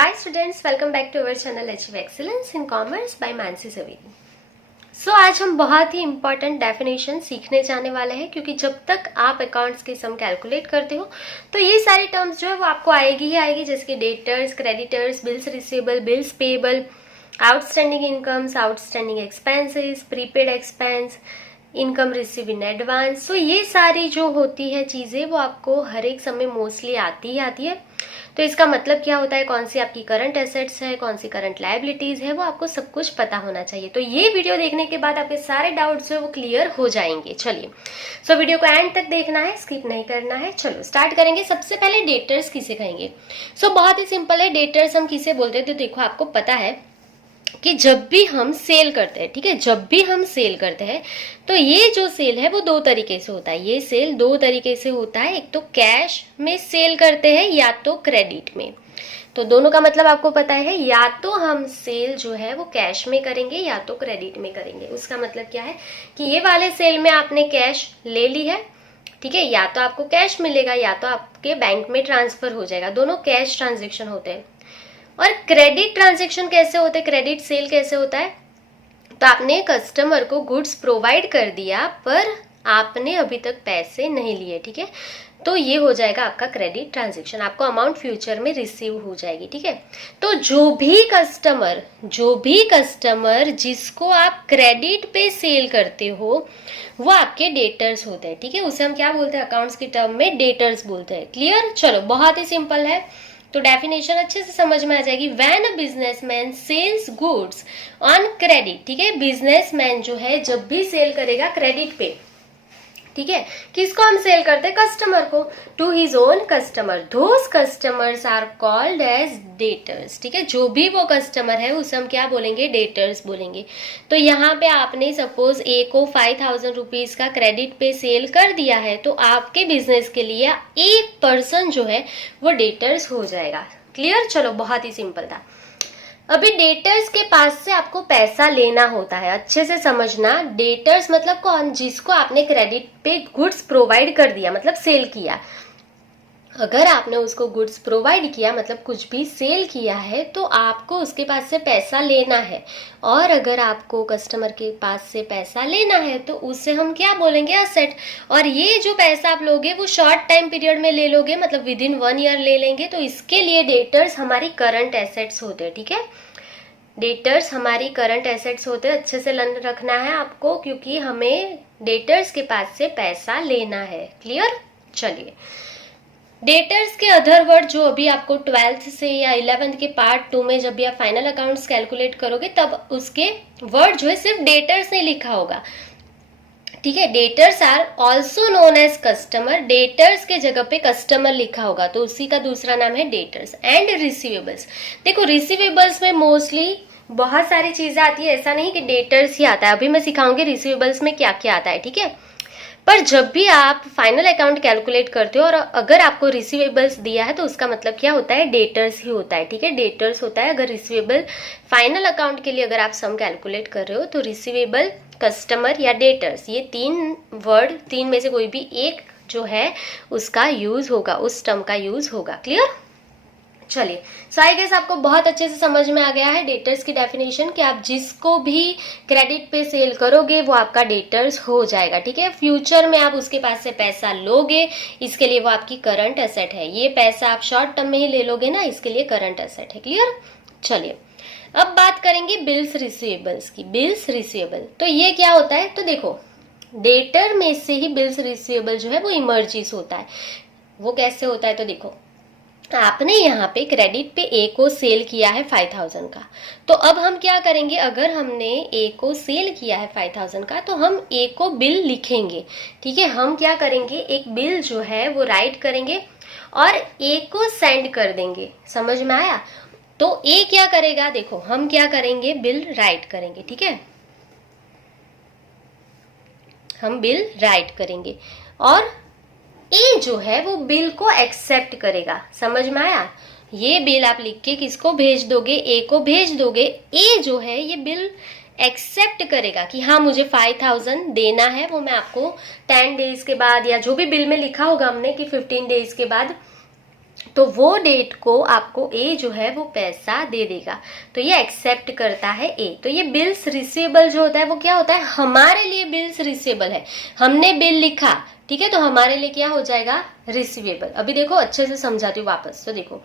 Hi students, welcome back to our channel Achieve Excellence in Commerce by Mansi Savin. आज हम बहुत ही important definition सीखने जाने वाले हैं, क्योंकि जब तक आप अकाउंट्स की सम कैलकुलेट करते हो तो ये सारी टर्म्स जो है वो आपको आएगी ही आएगी, जैसे कि debtors, creditors, bills receivable, bills payable, outstanding incomes, outstanding expenses, prepaid expense, income receive in advance. तो ये सारी जो होती है चीजें वो आपको हर एक समय मोस्टली आती ही आती है। तो इसका मतलब क्या होता है, कौन सी आपकी करंट एसेट्स है, कौन सी करंट लायबिलिटीज है, वो आपको सब कुछ पता होना चाहिए। तो ये वीडियो देखने के बाद आपके सारे डाउट्स जो है वो क्लियर हो जाएंगे। चलिए, सो वीडियो को एंड तक देखना है, स्किप नहीं करना है। चलो स्टार्ट करेंगे। सबसे पहले डेटर्स किसे कहेंगे। बहुत ही सिंपल है, डेटर्स हम किसे बोलते हैं। तो देखो, आपको पता है कि जब भी हम सेल करते हैं, ठीक है, जब भी हम सेल करते हैं तो ये जो सेल है वो दो तरीके से होता है। ये सेल दो तरीके से होता है, एक तो कैश में सेल करते हैं या तो क्रेडिट में। तो दोनों का मतलब आपको पता है, या तो हम सेल जो है वो कैश में करेंगे या तो क्रेडिट में करेंगे। उसका मतलब क्या है कि ये वाले सेल में आपने कैश ले ली है, ठीक है, या तो आपको कैश मिलेगा या तो आपके बैंक में ट्रांसफर हो जाएगा। दोनों कैश ट्रांजेक्शन होते हैं। और क्रेडिट ट्रांजैक्शन कैसे होते हैं, क्रेडिट सेल कैसे होता है, तो आपने कस्टमर को गुड्स प्रोवाइड कर दिया पर आपने अभी तक पैसे नहीं लिए, ठीक है, तो ये हो जाएगा आपका क्रेडिट ट्रांजैक्शन। आपको अमाउंट फ्यूचर में रिसीव हो जाएगी, ठीक है। तो जो भी कस्टमर जिसको आप क्रेडिट पे सेल करते हो वो आपके डेटर्स होते हैं, ठीक है। उसे हम क्या बोलते हैं, अकाउंट्स की टर्म में डेटर्स बोलते हैं। क्लियर। चलो, बहुत ही सिंपल है, तो डेफिनेशन अच्छे से समझ में आ जाएगी। When a businessman sells goods on credit, ठीक है, बिजनेसमैन जो है जब भी सेल करेगा क्रेडिट पे, ठीक है, किसको हम सेल करते हैं, कस्टमर को, to his own customer, those customers are called as debtors, ठीक है। जो भी वो कस्टमर है उसे हम क्या बोलेंगे, डेटर्स बोलेंगे। तो यहाँ पे आपने सपोज ए को 5000 रुपीज का क्रेडिट पे सेल कर दिया है, तो आपके बिजनेस के लिए एक पर्सन जो है वो डेटर्स हो जाएगा। क्लियर। चलो, बहुत ही सिंपल था। अभी डेटर्स के पास से आपको पैसा लेना होता है, अच्छे से समझना। डेटर्स मतलब कौन, जिसको आपने क्रेडिट पे गुड्स प्रोवाइड कर दिया, मतलब सेल किया। अगर आपने उसको गुड्स प्रोवाइड किया मतलब कुछ भी सेल किया है, तो आपको उसके पास से पैसा लेना है। और अगर आपको कस्टमर के पास से पैसा लेना है तो उससे हम क्या बोलेंगे, असेट। और ये जो पैसा आप लोगे वो शॉर्ट टाइम पीरियड में ले लोगे, मतलब विद इन 1 ईयर ले लेंगे। तो इसके लिए डेटर्स हमारी करंट एसेट्स होते हैं, ठीक है। डेटर्स हमारी करंट एसेट्स होते हैं। अच्छे से रखना है आपको, क्योंकि हमें डेटर्स के पास से पैसा लेना है। क्लियर। चलिए, डेटर्स के अदर वर्ड जो अभी आपको 12th से या 11th के पार्ट 2 में जब भी आप फाइनल अकाउंट्स कैलकुलेट करोगे तब उसके वर्ड जो है सिर्फ डेटर्स नहीं लिखा होगा, ठीक है। Debtors are also known as customer, debtors के जगह पे कस्टमर लिखा होगा तो उसी का दूसरा नाम है डेटर्स। एंड रिसीवेबल्स, देखो रिसीवेबल्स में मोस्टली बहुत सारी चीजें आती है, ऐसा नहीं कि डेटर्स ही आता है। अभी मैं सिखाऊंगी रिसीवेबल्स में क्या क्या आता है, ठीक है। पर जब भी आप फाइनल अकाउंट कैलकुलेट करते हो और अगर आपको रिसीवेबल्स दिया है तो उसका मतलब क्या होता है, डेटर्स ही होता है, ठीक है, डेटर्स होता है। अगर रिसीवेबल फाइनल अकाउंट के लिए अगर आप सम कैलकुलेट कर रहे हो तो रिसीवेबल, कस्टमर या डेटर्स, ये 3 वर्ड, 3 में से कोई भी एक जो है उसका यूज होगा, उस टर्म का यूज होगा। क्लियर। चलिए, सो आई गेस आपको बहुत अच्छे से समझ में आ गया है डेटर्स की डेफिनेशन, कि आप जिसको भी क्रेडिट पे सेल करोगे वो आपका डेटर्स हो जाएगा, ठीक है। फ्यूचर में आप उसके पास से पैसा लोगे, इसके लिए वो आपकी करंट एसेट है। ये पैसा आप शॉर्ट टर्म में ही ले लोगे ना, इसके लिए करंट एसेट है। क्लियर। चलिए, अब बात करेंगे बिल्स रिसीवेबल्स की। बिल्स रिसीवेबल तो ये क्या होता है, तो देखो डेटर में से ही बिल्स रिसीवेबल जो है वो इमर्जिस होता है। वो कैसे होता है, तो देखो आपने यहाँ पे क्रेडिट पे ए को सेल किया है 5000 का, तो अब हम क्या करेंगे, अगर हमने ए को सेल किया है 5000 का तो हम ए को बिल लिखेंगे, ठीक है। हम क्या करेंगे, एक बिल जो है वो राइट करेंगे और ए को सेंड कर देंगे। समझ में आया। तो ए क्या करेगा, देखो हम क्या करेंगे, बिल राइट करेंगे, ठीक है, हम बिल राइट करेंगे और ए जो है वो बिल को एक्सेप्ट करेगा। समझ में आया। ये बिल आप लिख के किसको भेज दोगे, ए को भेज दोगे। ए जो है ये बिल एक्सेप्ट करेगा कि हाँ मुझे 5000 देना है, वो मैं आपको 10 डेज के बाद या जो भी बिल में लिखा होगा हमने कि 15 डेज के बाद तो वो डेट को आपको ए जो है वो पैसा दे देगा, तो ये एक्सेप्ट करता है ए। तो ये बिल्स रिसीवेबल जो होता है वो क्या होता है, हमारे लिए बिल्स रिसीवेबल है, हमने बिल लिखा, ठीक है, तो हमारे लिए क्या हो जाएगा, रिसीवेबल। अभी देखो अच्छे से समझाती हूँ वापस। तो देखो,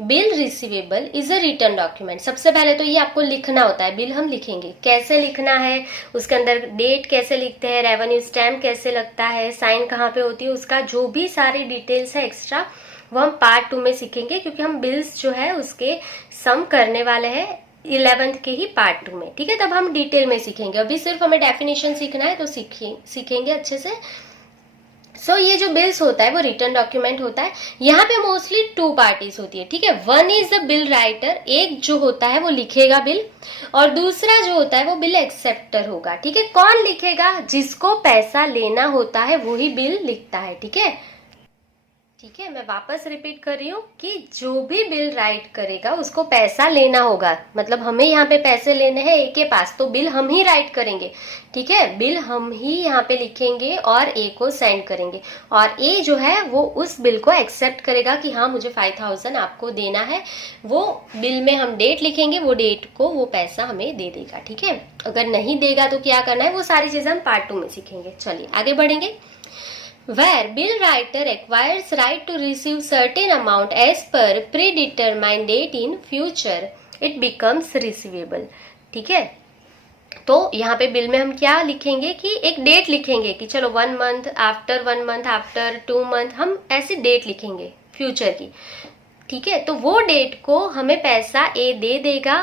bill receivable is a return document. सबसे पहले तो ये आपको लिखना होता है, बिल हम लिखेंगे, कैसे लिखना है, उसके अंदर डेट कैसे लिखते हैं, रेवेन्यू स्टैम्प कैसे लगता है, साइन कहाँ पे होती है, उसका जो भी सारी डिटेल्स है एक्स्ट्रा, वो हम पार्ट 2 में सीखेंगे, क्योंकि हम बिल्स जो है उसके सम करने वाले हैं 11th के ही पार्ट 2 में, ठीक है, तब हम डिटेल में सीखेंगे। अभी सिर्फ हमें डेफिनेशन सीखना है, तो सीखेंगे अच्छे से। सो ये जो बिल्स होता है वो रिटर्न डॉक्यूमेंट होता है। यहाँ पे मोस्टली 2 पार्टीज होती है, ठीक है, one is the bill writer, एक जो होता है वो लिखेगा बिल, और दूसरा जो होता है वो बिल एक्सेप्टर होगा, ठीक है। कौन लिखेगा, जिसको पैसा लेना होता है वो ही बिल लिखता है, ठीक है। ठीक है, मैं वापस रिपीट कर रही हूँ कि जो भी बिल राइट करेगा उसको पैसा लेना होगा, मतलब हमें यहाँ पे पैसे लेने हैं ए के पास, तो बिल हम ही राइट करेंगे, ठीक है, बिल हम ही यहाँ पे लिखेंगे और ए को सेंड करेंगे, और ए जो है वो उस बिल को एक्सेप्ट करेगा कि हाँ मुझे 5000 आपको देना है, वो बिल में हम डेट लिखेंगे, वो डेट को वो पैसा हमें दे देगा, ठीक है। अगर नहीं देगा तो क्या करना है, वो सारी चीजें हम पार्ट 2 में सीखेंगे। चलिए आगे बढ़ेंगे। Where bill writer acquires right to receive certain amount as per predetermined date in future, it becomes receivable, ठीक है। तो यहाँ पे बिल में हम क्या लिखेंगे कि एक डेट लिखेंगे कि चलो 1 month after 1 month after 2 month, हम ऐसी डेट लिखेंगे फ्यूचर की, ठीक है। तो वो डेट को हमें पैसा ए दे देगा,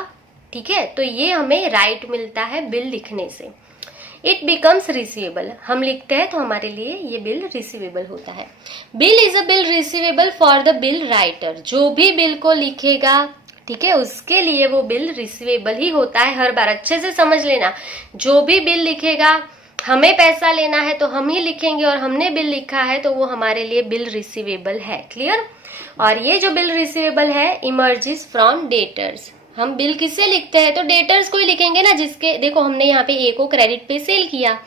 ठीक है, तो ये हमें राइट मिलता है बिल लिखने से। इट बिकम्स रिसीवेबल, हम लिखते हैं तो हमारे लिए ये बिल रिसीवेबल होता है। Bill is a bill receivable for the bill writer, जो भी बिल को लिखेगा, ठीक है, उसके लिए वो बिल रिसीवेबल ही होता है। हर बार अच्छे से समझ लेना, जो भी बिल लिखेगा, हमें पैसा लेना है तो हम ही लिखेंगे, और हमने बिल लिखा है तो वो हमारे लिए बिल रिसीवेबल है। क्लियर। और ये जो बिल रिसीवेबल है इमर्जिस फ्रॉम डेटर्स, हम बिल किससे लिखते हैं, तो डेटर्स को ही लिखेंगे ना, जिसके देखो हमने यहाँ पे ए को क्रेडिट पे सेल किया,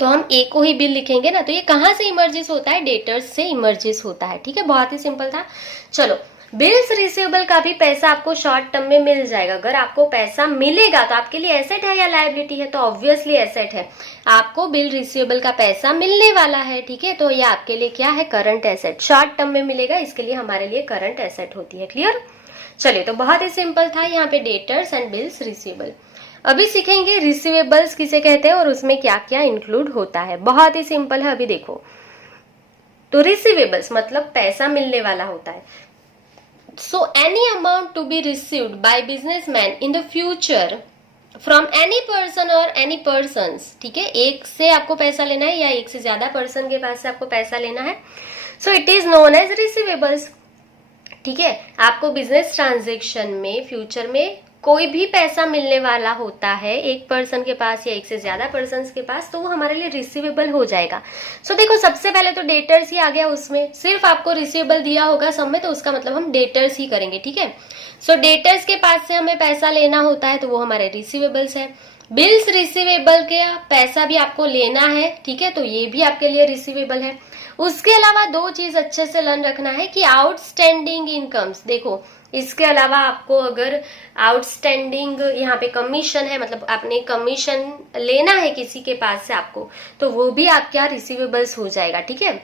तो हम ए को ही बिल लिखेंगे ना, तो ये कहाँ से इमर्जिस होता है, डेटर्स से इमर्जिस होता है, ठीक है, बहुत ही सिंपल था। चलो, बिल्स रिसीवेबल का भी पैसा आपको शॉर्ट टर्म में मिल जाएगा। अगर आपको पैसा मिलेगा तो आपके लिए एसेट है या लायबिलिटी है, तो ऑब्वियसली एसेट है, आपको बिल रिसीवेबल का पैसा मिलने वाला है, ठीक है, तो ये आपके लिए क्या है, करंट एसेट, शॉर्ट टर्म में मिलेगा, इसके लिए हमारे लिए करंट एसेट होती है। क्लियर। चलिए, तो बहुत ही सिंपल था यहाँ पे डेटर्स एंड बिल्स रिसीवेबल। अभी सीखेंगे रिसीवेबल्स किसे कहते हैं और उसमें क्या क्या इंक्लूड होता है। बहुत ही सिंपल है, अभी देखो। तो रिसीवेबल्स मतलब पैसा मिलने वाला होता है। So any amount to be received by businessman in the future from any person और एनी पर्सन्स, ठीक है, एक से आपको पैसा लेना है या एक से ज्यादा पर्सन के पास से आपको पैसा लेना है, so it is known as receivables, ठीक है। आपको बिजनेस ट्रांजैक्शन में फ्यूचर में कोई भी पैसा मिलने वाला होता है एक पर्सन के पास या एक से ज्यादा पर्सन के पास, तो वो हमारे लिए रिसीवेबल हो जाएगा। सो देखो, सबसे पहले तो डेटर्स ही आ गया, उसमें सिर्फ आपको रिसीवेबल दिया होगा सब में, तो उसका मतलब हम डेटर्स ही करेंगे, ठीक है। सो डेटर्स के पास से हमें पैसा लेना होता है, तो वो हमारे रिसीवेबल्स है। बिल्स रिसीवेबल के पैसा भी आपको लेना है, ठीक है, तो ये भी आपके लिए रिसीवेबल है। उसके अलावा 2 चीज अच्छे से लर्न रखना है कि आउटस्टैंडिंग इनकम्स, देखो इसके अलावा आपको अगर आउटस्टैंडिंग यहाँ पे कमीशन है, मतलब आपने कमीशन लेना है किसी के पास से आपको, तो वो भी आपके यहाँ रिसीवेबल्स हो जाएगा, ठीक है।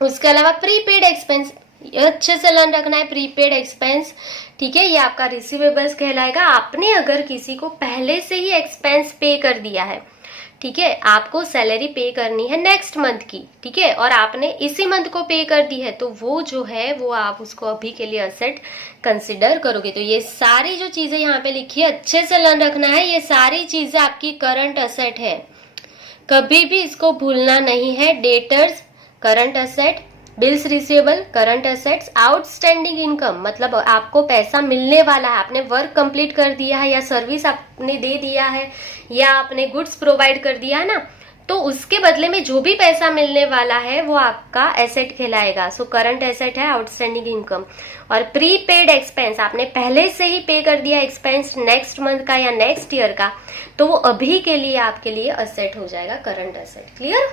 उसके अलावा प्रीपेड एक्सपेंस, अच्छे से लर्न रखना है, प्रीपेड एक्सपेंस, ठीक है, ये आपका रिसीवेबल्स कहलाएगा। आपने अगर किसी को पहले से ही एक्सपेंस पे कर दिया है, ठीक है, आपको सैलरी पे करनी है नेक्स्ट मंथ की, ठीक है, और आपने इसी मंथ को पे कर दी है, तो वो जो है वो आप उसको अभी के लिए असेट कंसिडर करोगे। तो ये सारी जो चीजें यहाँ पे लिखी है अच्छे से लर्न रखना है, ये सारी चीजें आपकी करंट असेट है, कभी भी इसको भूलना नहीं है। Debtors current asset, bills receivable current assets, outstanding income मतलब आपको पैसा मिलने वाला है, आपने वर्क कंप्लीट कर दिया है या सर्विस आपने दे दिया है या आपने गुड्स प्रोवाइड कर दिया है ना, तो उसके बदले में जो भी पैसा मिलने वाला है वो आपका एसेट कहलाएगा। सो करंट एसेट है आउटस्टैंडिंग इनकम। और प्रीपेड एक्सपेंस, आपने पहले से ही पे कर दिया एक्सपेंस नेक्स्ट मंथ का या नेक्स्ट ईयर का, तो वो अभी के लिए आपके लिए असेट हो जाएगा, करंट एसेट। क्लियर।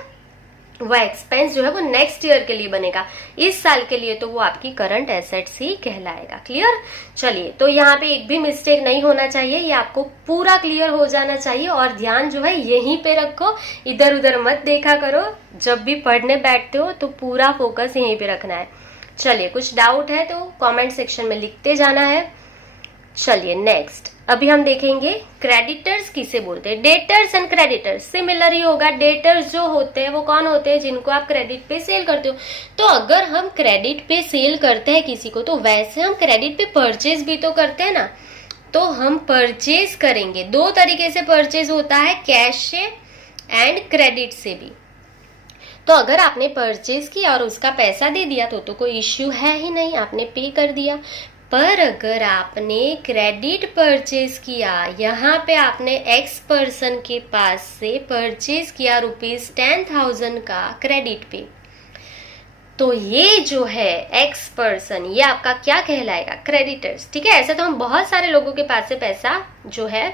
वो एक्सपेंस जो है वो नेक्स्ट ईयर के लिए बनेगा, इस साल के लिए तो वो आपकी करंट एसेट्स ही कहलाएगा। क्लियर? चलिए, तो यहाँ पे एक भी मिस्टेक नहीं होना चाहिए, ये आपको पूरा क्लियर हो जाना चाहिए और ध्यान जो है यहीं पे रखो, इधर उधर मत देखा करो। जब भी पढ़ने बैठते हो तो पूरा फोकस यहीं पे रखना है। चलिए, कुछ डाउट है तो कमेंट सेक्शन में लिखते जाना है। चलिए नेक्स्ट, अभी हम देखेंगे क्रेडिटर्स किसे बोलते हैं। डेटर्स एंड क्रेडिटर्स सिमिलर ही होगा। डेटर्स जो होते हैं वो कौन होते हैं? जिनको आप क्रेडिट पे सेल करते हो। तो अगर हम क्रेडिट पे सेल करते हैं किसी को, तो वैसे हम क्रेडिट पे परचेज भी तो करते हैं ना। तो हम परचेज करेंगे, दो तरीके से परचेज होता है, कैश से एंड क्रेडिट से भी। तो अगर आपने परचेज किया और उसका पैसा दे दिया तो कोई इश्यू है ही नहीं, आपने पे कर दिया। पर अगर आपने क्रेडिट परचेज किया, यहाँ पे आपने एक्स पर्सन के पास से परचेज किया ₹10,000 का क्रेडिट पे, तो ये जो है एक्स पर्सन, ये आपका क्या कहलाएगा? क्रेडिटर्स। ठीक है, ऐसे तो हम बहुत सारे लोगों के पास से पैसा जो है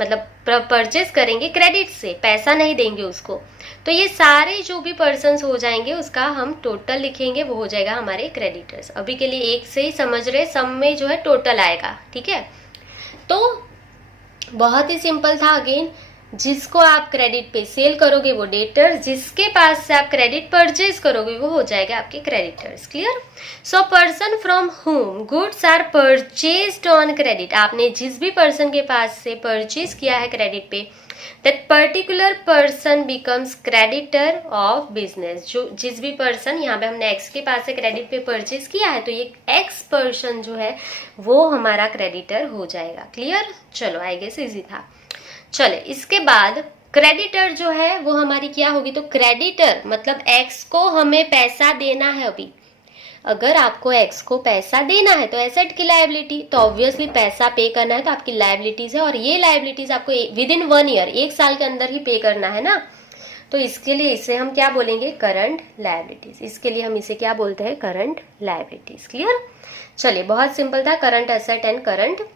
मतलब परचेज करेंगे क्रेडिट से, पैसा नहीं देंगे उसको। तो ये सारे जो भी पर्सन्स हो जाएंगे उसका हम टोटल लिखेंगे, वो हो जाएगा हमारे क्रेडिटर्स। अभी के लिए एक से ही समझ रहे, सम में जो है टोटल आएगा। ठीक है, तो बहुत ही सिंपल था। अगेन, जिसको आप क्रेडिट पे सेल करोगे वो डेटर्स, जिसके पास से आप क्रेडिट परचेज करोगे वो हो जाएगा आपके creditors. Clear? So person from whom goods are purchased on credit, आपने जिस भी पर्सन के पास से परचेज किया है क्रेडिट पे, that particular person becomes creditor of business. जो जिस भी पर्सन, यहाँ पे हमने एक्स के पास से क्रेडिट पे परचेज किया है, तो ये एक्स पर्सन जो है वो हमारा क्रेडिटर हो जाएगा। क्लियर? चलो, आई गेस इजी था। चले, इसके बाद क्रेडिटर जो है वो हमारी क्या होगी? तो क्रेडिटर मतलब एक्स को हमें पैसा देना है। अभी अगर आपको एक्स को पैसा देना है तो एसेट की लायबिलिटी, तो ऑब्वियसली पैसा पे करना है तो आपकी लायबिलिटीज है, और ये लायबिलिटीज आपको विद इन 1 ईयर, 1 साल के अंदर ही पे करना है ना। तो इसके लिए इसे हम क्या बोलेंगे? Current liabilities. इसके लिए हम इसे क्या बोलते हैं? Current liabilities. क्लियर? चलिए, बहुत सिंपल था, current asset and current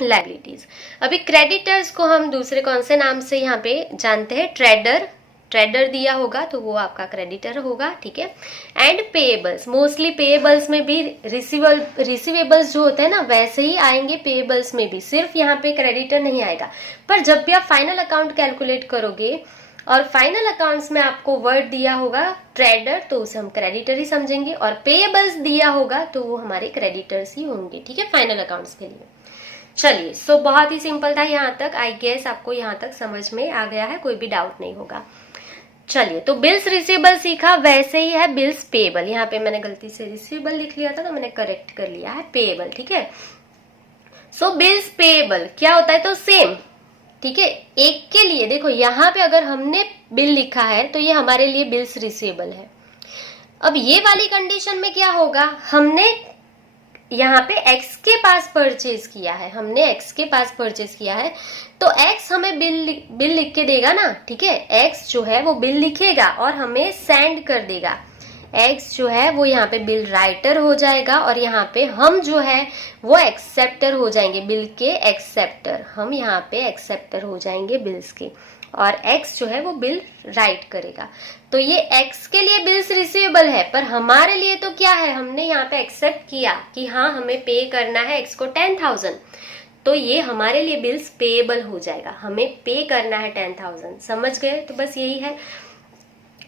liabilities. अभी क्रेडिटर्स को हम दूसरे कौन से नाम से यहाँ पे जानते हैं? ट्रेडर। ट्रेडर दिया होगा तो वो आपका क्रेडिटर होगा। ठीक है, एंड पेएबल्स, मोस्टली पेएबल्स में भी रिसीवेबल्स जो होते हैं ना वैसे ही आएंगे, पेएबल्स में भी, सिर्फ यहाँ पे क्रेडिटर नहीं आएगा। पर जब भी आप फाइनल अकाउंट कैलकुलेट करोगे और फाइनल अकाउंट्स में आपको वर्ड दिया होगा ट्रेडर, तो उसे हम क्रेडिटर ही समझेंगे, और पेएबल्स दिया होगा तो वो हमारे क्रेडिटर्स ही होंगे। ठीक है, फाइनल अकाउंट्स के लिए। चलिए, सो बहुत ही सिंपल था यहाँ तक। आई गेस आपको यहाँ तक समझ में आ गया है, कोई भी डाउट नहीं होगा। चलिए, तो बिल्स रिसीवेबल सीखा, वैसे ही है बिल्स पेएबल। यहाँ पे मैंने गलती से रिसीवेबल लिख लिया था तो मैंने करेक्ट कर लिया है पेएबल। ठीक है, सो बिल्स पेएबल क्या होता है? तो सेम। ठीक है, एक के लिए देखो, यहाँ पे अगर हमने बिल लिखा है तो ये हमारे लिए बिल्स रिसीवेबल है। अब ये वाली कंडीशन में क्या होगा? हमने यहाँ पे x के पास परचेज किया है, हमने x के पास परचेज किया है, तो x हमें बिल लिख के देगा ना। ठीक है, x जो है वो बिल लिखेगा और हमें सेंड कर देगा। x जो है वो यहाँ पे बिल राइटर हो जाएगा, और यहाँ पे हम जो है वो एक्सेप्टर हो जाएंगे, बिल के एक्सेप्टर। हम यहाँ पे एक्सेप्टर हो जाएंगे बिल्स के, और x जो है वो बिल राइट करेगा। तो ये x के लिए बिल्स रिसीवेबल है, पर हमारे लिए तो क्या है? हमने यहाँ पे एक्सेप्ट किया कि हाँ हमें पे करना है x को 10,000, तो ये हमारे लिए बिल्स पेएबल हो जाएगा, हमें पे करना है 10,000। समझ गए? तो बस यही है।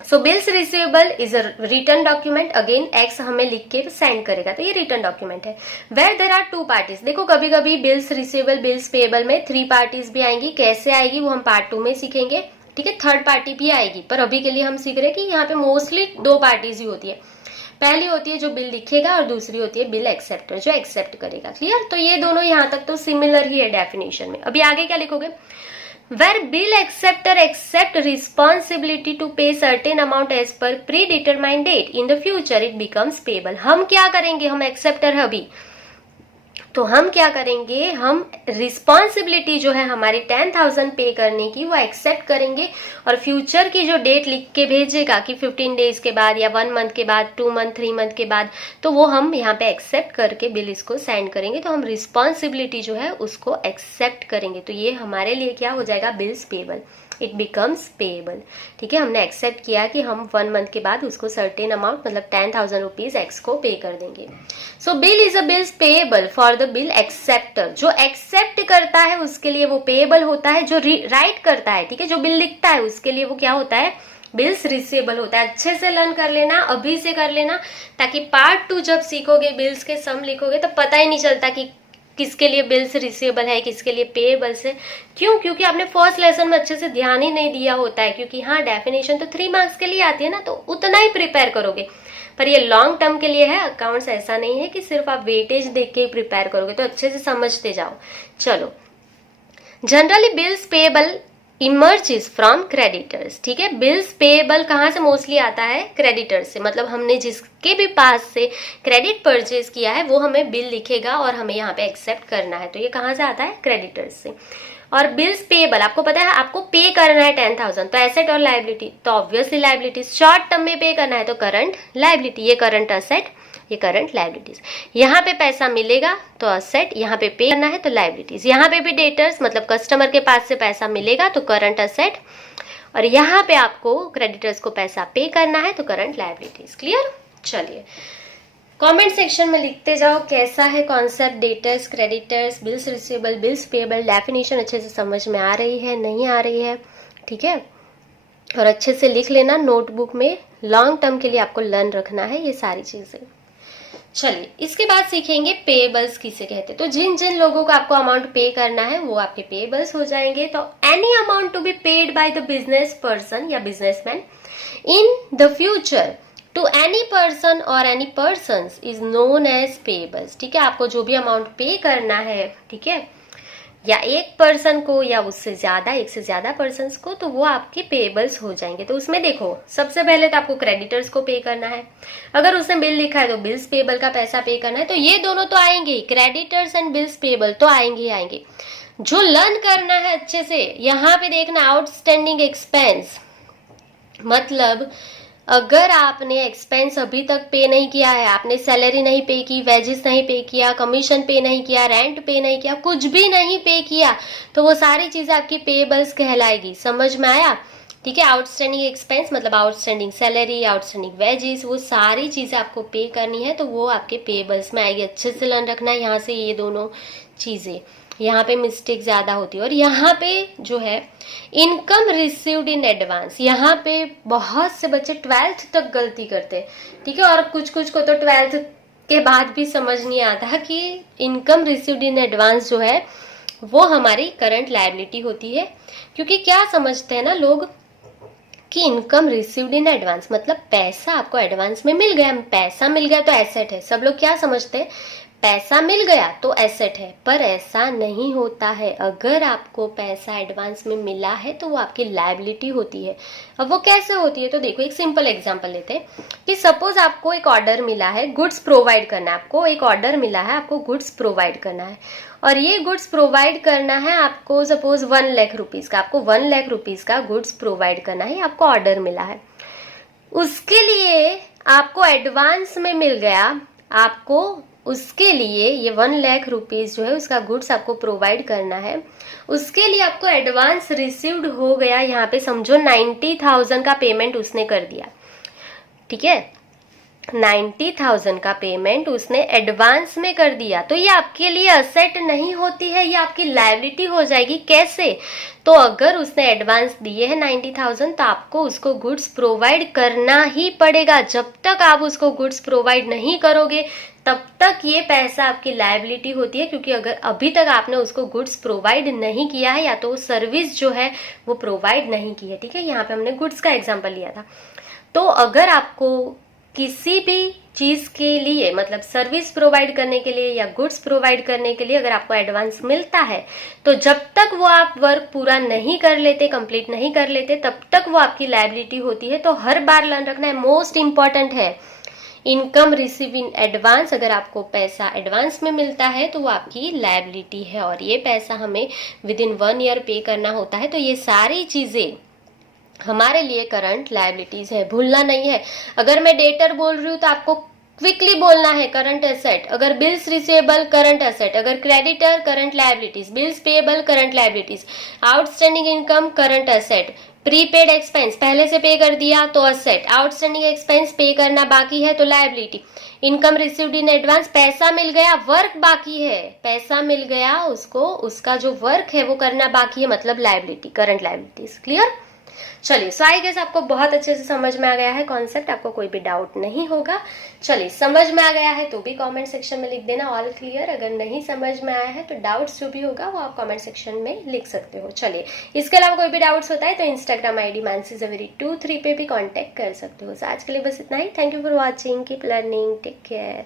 So bills receivable is a return document. Again X हमें लिख के सेंड करेगा, तो ये रिटर्न डॉक्यूमेंट है। वेयर देयर आर 2 पार्टीज, देखो कभी कभी बिल्स रिसीवेबल बिल्स पेएबल में 3 पार्टीज भी आएंगी। कैसे आएगी वो हम पार्ट 2 में सीखेंगे। ठीक है, थर्ड पार्टी भी आएगी, पर अभी के लिए हम सीख रहे हैं कि यहाँ पे मोस्टली 2 पार्टीज ही होती है। पहली होती है जो बिल लिखेगा और दूसरी होती है बिल एक्सेप्टर, जो एक्सेप्ट करेगा। क्लियर? तो ये दोनों यहाँ तक तो सिमिलर ही है डेफिनेशन में। अभी आगे क्या लिखोगे? Where bill acceptor accept responsibility to pay certain amount as per predetermined date, in the future it becomes payable। हम क्या करेंगे? हम एक्सेप्टर है अभी, तो हम क्या करेंगे, हम रिस्पॉन्सिबिलिटी जो है हमारी 10,000 पे करने की वो एक्सेप्ट करेंगे और फ्यूचर की जो डेट लिख के भेजेगा कि 15 डेज के बाद या 1 मंथ के बाद, 2 मंथ, 3 मंथ के बाद, तो वो हम यहाँ पे एक्सेप्ट करके बिल इसको सेंड करेंगे। तो हम रिस्पॉन्सिबिलिटी जो है उसको एक्सेप्ट करेंगे, तो ये हमारे लिए क्या हो जाएगा, bills payable, it becomes payable. ठीक है, हमने एक्सेप्ट किया कि हम 1 मंथ के बाद उसको सर्टेन अमाउंट मतलब 10,000 रुपीज एक्स को पे कर देंगे। So bill is a bills payable for the bill acceptor. जो एक्सेप्ट करता है उसके लिए वो पेएबल होता है, जो राइट करता है, ठीक है, जो बिल लिखता है उसके लिए वो क्या होता है, बिल्स रिसीवेबल होता है। अच्छे से लर्न कर लेना, अभी से कर लेना, ताकि पार्ट 2 जब सीखोगे, बिल्स के सम लिखोगे तो पता ही नहीं चलता कि किसके लिए बिल्स रिसीवेबल है, किसके लिए पेएबल्स है। क्यों? क्योंकि आपने फर्स्ट लेसन में अच्छे से ध्यान ही नहीं दिया होता है। क्योंकि हाँ, डेफिनेशन तो 3 मार्क्स के लिए आती है ना, तो उतना ही प्रिपेयर करोगे, पर ये लॉन्ग टर्म के लिए है। अकाउंट्स ऐसा नहीं है कि सिर्फ आप वेटेज देख के ही प्रिपेयर करोगे, तो अच्छे से समझते जाओ। चलो, generally bills payable emerges from creditors. ठीक है, बिल्स पेएबल कहाँ से मोस्टली आता है, क्रेडिटर्स से। मतलब हमने जिसके भी पास से क्रेडिट परचेज किया है वो हमें बिल लिखेगा और हमें यहाँ पे एक्सेप्ट करना है, तो ये कहाँ से आता है, क्रेडिटर्स से। और बिल्स पेएबल, आपको पता है आपको पे करना है 10,000, तो एसेट और लायबिलिटी, तो ऑब्वियसली लायबिलिटी। शॉर्ट टर्म में पे करना है तो करंट लायबिलिटी, ये करंट असेट, ये करंट लायबिलिटीज। यहाँ पे पैसा मिलेगा तो असेट, यहाँ पे करना है तो लायबिलिटीज। यहाँ पे भी डेटर्स मतलब कस्टमर के पास से पैसा मिलेगा तो करंट असेट, और यहाँ पे आपको क्रेडिटर्स को पैसा पे करना है तो करंट लायबिलिटीज। क्लियर? चलिए, कमेंट सेक्शन में लिखते जाओ कैसा है concept, debtors, creditors, bills receivable, bills payable, definition अच्छे से समझ में आ रही है, नहीं आ रही है? ठीक है, और अच्छे से लिख लेना नोटबुक में, लॉन्ग टर्म के लिए आपको लर्न रखना है ये सारी चीजें। चलिए, इसके बाद सीखेंगे पेएबल्स किसे कहते हैं। तो जिन जिन लोगों को आपको अमाउंट पे करना है वो आपके पेएबल्स हो जाएंगे। तो any amount to be paid by the business person या businessman in the future to any person और any persons is known as payables. ठीक है, आपको जो भी अमाउंट पे करना है, ठीक है, या एक पर्सन को या उससे ज्यादा, एक से ज्यादा पर्सन्स को, तो वो आपके पेएबल्स हो जाएंगे। तो उसमें देखो, सबसे पहले तो आपको क्रेडिटर्स को पे करना है। अगर उसने बिल लिखा है तो बिल्स पेएबल का पैसा पे करना है, तो ये दोनों तो आएंगे, क्रेडिटर्स एंड बिल्स पेएबल तो आएंगे ही आएंगे। जो लर्न करना है अच्छे से, यहाँ पे देखना आउटस्टैंडिंग एक्सपेंस, मतलब अगर आपने एक्सपेंस अभी तक पे नहीं किया है, आपने सैलरी नहीं पे की, वेजेस नहीं पे किया, कमीशन पे नहीं किया, रेंट पे नहीं किया, कुछ भी नहीं पे किया, तो वो सारी चीजें आपकी पेएबल्स कहलाएगी। समझ में आया? ठीक है, आउटस्टैंडिंग एक्सपेंस मतलब आउटस्टैंडिंग सैलरी, आउटस्टैंडिंग वेजेस, वो सारी चीजें आपको पे करनी है, तो वो आपके पेएबल्स में आएगी। अच्छे से लर्न रखना है यहाँ से ये दोनों चीजें, यहाँ पे मिस्टेक ज्यादा होती है। और यहाँ पे जो है इनकम रिसीव्ड इन एडवांस, यहाँ पे बहुत से बच्चे 12th तक गलती करते हैं। ठीक है, और कुछ कुछ को तो 12th के बाद भी समझ नहीं आता कि इनकम रिसीव्ड इन एडवांस जो है वो हमारी करंट लायबिलिटी होती है। क्योंकि क्या समझते हैं ना लोग कि इनकम रिसीव्ड इन एडवांस मतलब पैसा आपको एडवांस में मिल गया, पैसा मिल गया तो एसेट है। सब लोग क्या समझते हैं, पैसा मिल गया तो एसेट है, पर ऐसा नहीं होता है। अगर आपको पैसा एडवांस में मिला है तो वो आपकी लायबिलिटी होती है। अब वो कैसे होती है, तो देखो एक सिंपल एग्जांपल लेते हैं कि सपोज आपको एक ऑर्डर मिला है, गुड्स प्रोवाइड करना है, आपको एक ऑर्डर मिला है, आपको गुड्स प्रोवाइड करना है, और ये गुड्स प्रोवाइड करना है आपको सपोज 1 लाख रुपीज का, आपको 1 लाख रुपीज का गुड्स प्रोवाइड करना है, आपको ऑर्डर मिला है। उसके लिए आपको एडवांस में मिल गया, आपको उसके लिए ये 1 लाख रुपीज जो है उसका गुड्स आपको प्रोवाइड करना है, उसके लिए आपको एडवांस रिसीव्ड हो गया। यहाँ पे समझो 90,000 का पेमेंट उसने कर दिया। ठीक है, 90,000 का पेमेंट उसने एडवांस में कर दिया, तो ये आपके लिए असेट नहीं होती है, ये आपकी लायबिलिटी हो जाएगी। कैसे? तो अगर उसने एडवांस दिए है 90,000 तो आपको उसको गुड्स प्रोवाइड करना ही पड़ेगा। जब तक आप उसको गुड्स प्रोवाइड नहीं करोगे तब तक ये पैसा आपकी लायबिलिटी होती है। क्योंकि अगर अभी तक आपने उसको गुड्स प्रोवाइड नहीं किया है या तो सर्विस जो है वो प्रोवाइड नहीं की है। ठीक है, यहाँ पे हमने गुड्स का एग्जाम्पल लिया था। तो अगर आपको किसी भी चीज के लिए मतलब सर्विस प्रोवाइड करने के लिए या गुड्स प्रोवाइड करने के लिए अगर आपको एडवांस मिलता है, तो जब तक वो आप वर्क पूरा नहीं कर लेते, कंप्लीट नहीं कर लेते, तब तक वो आपकी लायबिलिटी होती है। तो हर बार लर्न रखना है, मोस्ट इंपॉर्टेंट है, इनकम रिसीव इन एडवांस, अगर आपको पैसा एडवांस में मिलता है तो वो आपकी लायबिलिटी है और ये पैसा हमें विद इन 1 ईयर पे करना होता है। तो ये सारी चीजें हमारे लिए करंट लायबिलिटीज है, भूलना नहीं है। अगर मैं डेटर बोल रही हूँ तो आपको क्विकली बोलना है करंट एसेट, अगर बिल्स रिसीवेबल करंट एसेट, अगर creditor current liabilities, bills payable current liabilities, outstanding income current asset, prepaid expense पहले से पे कर दिया तो एसेट, आउटस्टैंडिंग एक्सपेंस पे करना बाकी है तो liability, income received in advance पैसा मिल गया, वर्क बाकी है, पैसा मिल गया उसको, उसका जो वर्क है वो करना बाकी है, मतलब लायबिलिटी, करंट लायबिलिटीज। क्लियर? चलिए, सो आई गेस आपको बहुत अच्छे से समझ में आ गया है कॉन्सेप्ट, आपको कोई भी डाउट नहीं होगा। चलिए, समझ में आ गया है तो भी कमेंट सेक्शन में लिख देना ऑल क्लियर। अगर नहीं समझ में आया है तो डाउट्स जो भी होगा वो आप कमेंट सेक्शन में लिख सकते हो। चलिए, इसके अलावा कोई भी डाउट्स होता है तो इंस्टाग्राम आईडी mansi23 पे भी कांटेक्ट कर सकते हो। आज के लिए बस इतना ही। Thank you for watching, keep learning, take care.